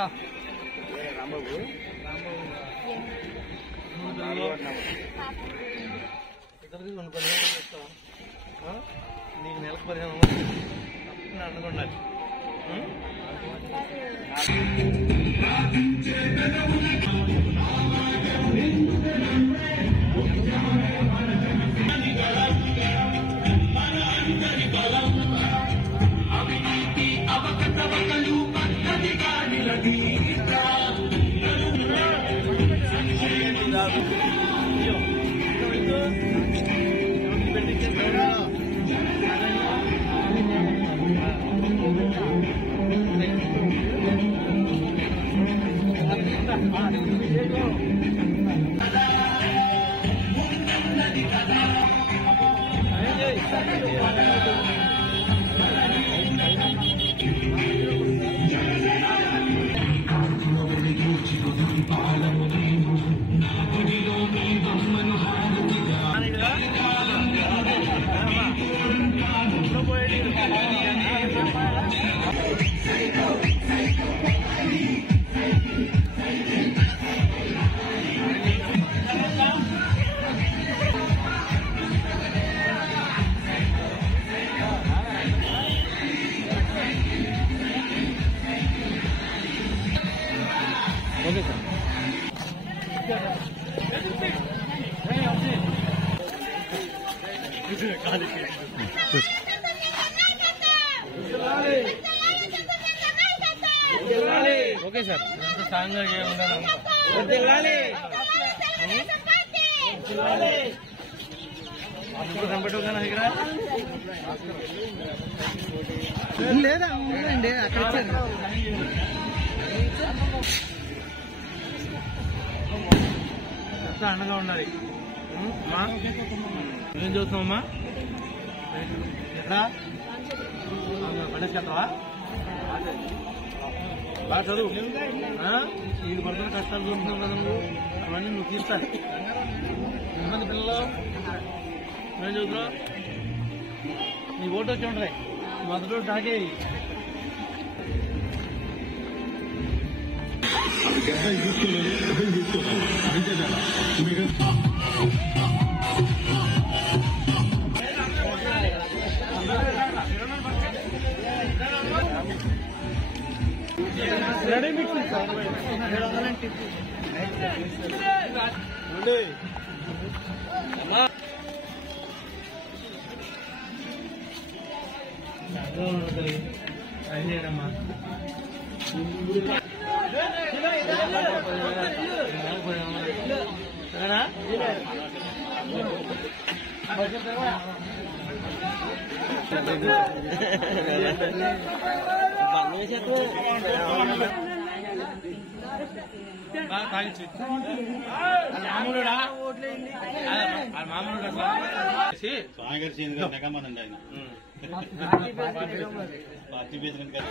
రాంబాబు ఇద్దరికి 2 15 ఇస్తావా? నీకు నెలకు 15 తప్పకుండా అనుకున్నాను. ఓకే సార్ ఎంత స్ట్రాంగ్గా కనపెట్టుగా నా దగ్గర లేదా ఉందండి అక్కడ ఎంత అండగా ఉండాలి. అమ్మా ఏం చూస్తున్నావమ్మా? ఎక్కడ పడేసుకెళ్తావా? బాగా చదువు. వీళ్ళు పడుతున్న కష్టాలు చూస్తున్నావు కదా నువ్వు, అవన్నీ నువ్వు తీర్చాలి. ఎంతమంది పిల్లలు ఏం చదువుతున్నావు? నీ ఓటు వచ్చి ఉంటాయి. మొదటి తాగే రెడీ మిక్స్ అదేనమ్మా సరేనా? తాగిచ్చు మామూలుడా మామూలు సాగర్ సీన్ గారు నెగమనండి ఆయన పార్టీ ప్రెసిడెంట్ గారు.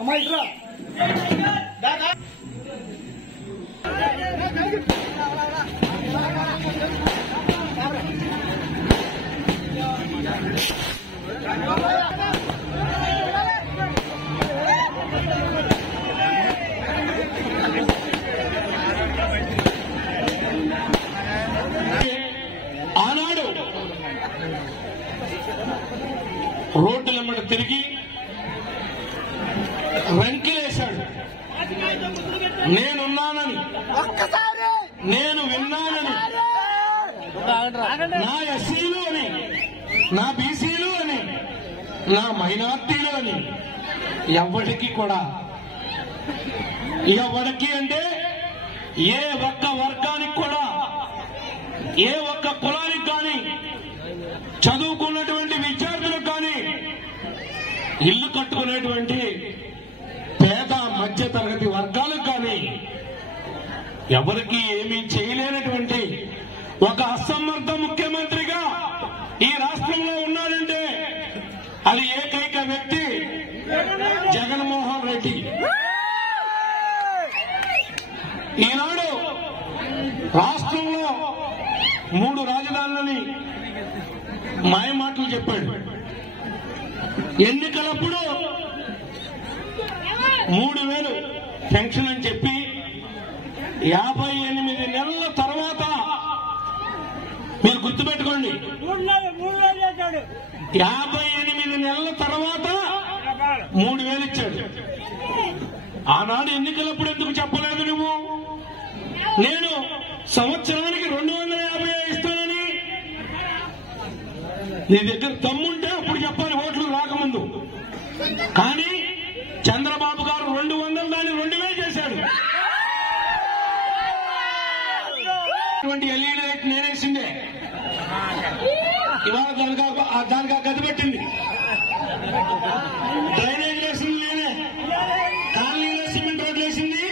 అమ్మా ఇట్రా ఆనాడు రోడ్డులమ్మడ తిరిగి వెంకిలేశాడు. నేనున్నానని, నేను విన్నానని నా ఎస్సీలు అని, నా బీసీలు అని, నా మైనార్టీలు అని ఎవరికి కూడా, ఎవరికి అంటే ఏ ఒక్క వర్గానికి కూడా, ఏ ఒక్క కులానికి కానీ, చదువుకున్నటువంటి విద్యార్థులకు కానీ, ఇల్లు కట్టుకునేటువంటి పేద మధ్య తరగతి వర్గాలకు కానీ ఎవరికి ఏమీ చేయలేనటువంటి ఒక అసమర్థ ముఖ్యమంత్రిగా ఈ రాష్ట్రంలో ఉన్నాడంటే అది ఏకైక వ్యక్తి జగన్మోహన్ రెడ్డి. ఈనాడు రాష్ట్రంలో 3 రాజధానులని మాయమాటలు చెప్పాడు. ఎన్నికలప్పుడు 3,000 పెన్షన్ అని చెప్పి 58 నెలల తర్వాత, మీరు గుర్తుపెట్టుకోండి, 58 నెలల తర్వాత 3,000 ఇచ్చాడు. ఆనాడు ఎన్నికలప్పుడు ఎందుకు చెప్పలేదు నువ్వు? నేను సంవత్సరానికి 250 ఇస్తానని. నీ దగ్గర దమ్ముంటే అప్పుడు చెప్పాలి, ఓట్లు రాకముందు. కానీ చంద్రబాబు గారు 200 దాన్ని 2,000 చేశాడు. ఎల్ఈడి లైట్ నేనేసిందే, ఇవాళ దానికి గది పెట్టింది. డ్రైనేజ్ వేసింది నేనే, కాలనీలో సిమెంట్ రోడ్లు వేసింది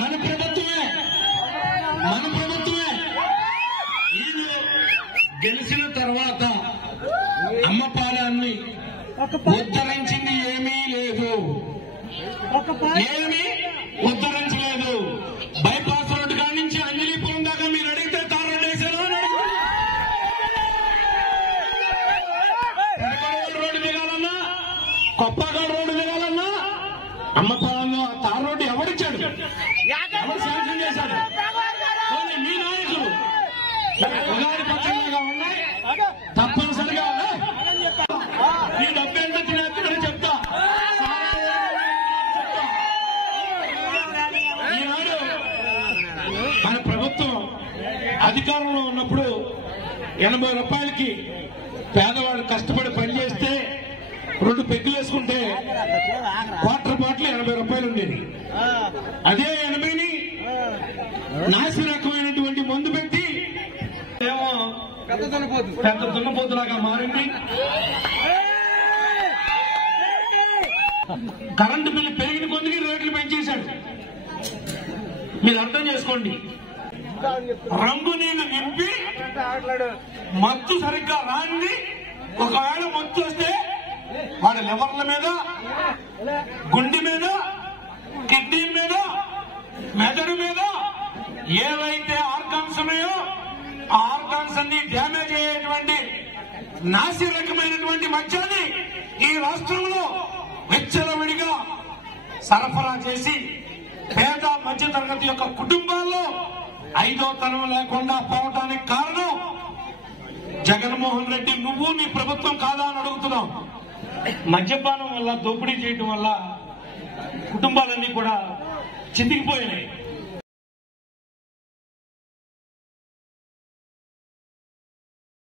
మన ప్రభుత్వమే. వీళ్ళు గెలిచిన తర్వాత అమ్మపాలాన్ని ఉద్ధరించింది ఏమీ లేదు, ఏమీ ఉద్ధరించలేదు. బైపాస్ రోడ్డు కాడి నుంచి అంజలీపురం దాకా మీరు అడిగితే తారు రోడ్డు వేశారు. రోడ్డు దిగాలన్నా, కొప్పగాడు రోడ్డు దిగాలన్నా అమ్మపాలంలో ఆ తారు రోడ్డు ఎవరిచ్చాడు? ఎవరు శాంక్షన్ చేశాడు? మీ నాయకులు. ఉగాది పక్షంగా ఉన్నాయి, తప్పనిసరిగా ఈ డబ్బు ఎంత తినేస్తారని చెప్తా. ఈనాడు మన ప్రభుత్వం అధికారంలో ఉన్నప్పుడు 80 రూపాయలకి పేదవాడు కష్టపడి పనిచేస్తే 2 పెగ్గులు వేసుకుంటే క్వార్టర్ బాటిల్ 80 రూపాయలు ఉండేది. అదే 80ని నాసి రకమైనటువంటి మందు పెట్టి ఏమో పెద్ద దున్నపోతులాగా మారింది. కరెంటు బిల్లు పెరిగిన కొద్దిగా రేట్లు పెంచేశాడు. మీరు అర్థం చేసుకోండి. రంగు నీళ్లు నింపి మత్తు సరిగ్గా రాంది, ఒకవేళ మత్తు వస్తే వాళ్ళ లివర్ల మీద, గుండె మీద, కిడ్నీ మీద, మెదడు మీద ఏవైతే ఆర్గాన్స్ ఉన్నాయో ఆ ఆర్గాన్స్ అన్ని డ్యామేజ్ అయ్యేటువంటి నాసి రకమైనటువంటి మద్యాన్ని ఈ రాష్ట్రంలో విచ్చలవిడిగా సరఫరా చేసి పేద మధ్య తరగతి యొక్క కుటుంబాల్లో 5వ తరం లేకుండా పోవటానికి కారణం జగన్మోహన్ రెడ్డి. నువ్వు నీ ప్రభుత్వం కాదా అని అడుగుతున్నావు. మద్యపానం వల్ల, దోపిడీ చేయడం వల్ల కుటుంబాలన్నీ కూడా చితికిపోయినాయి.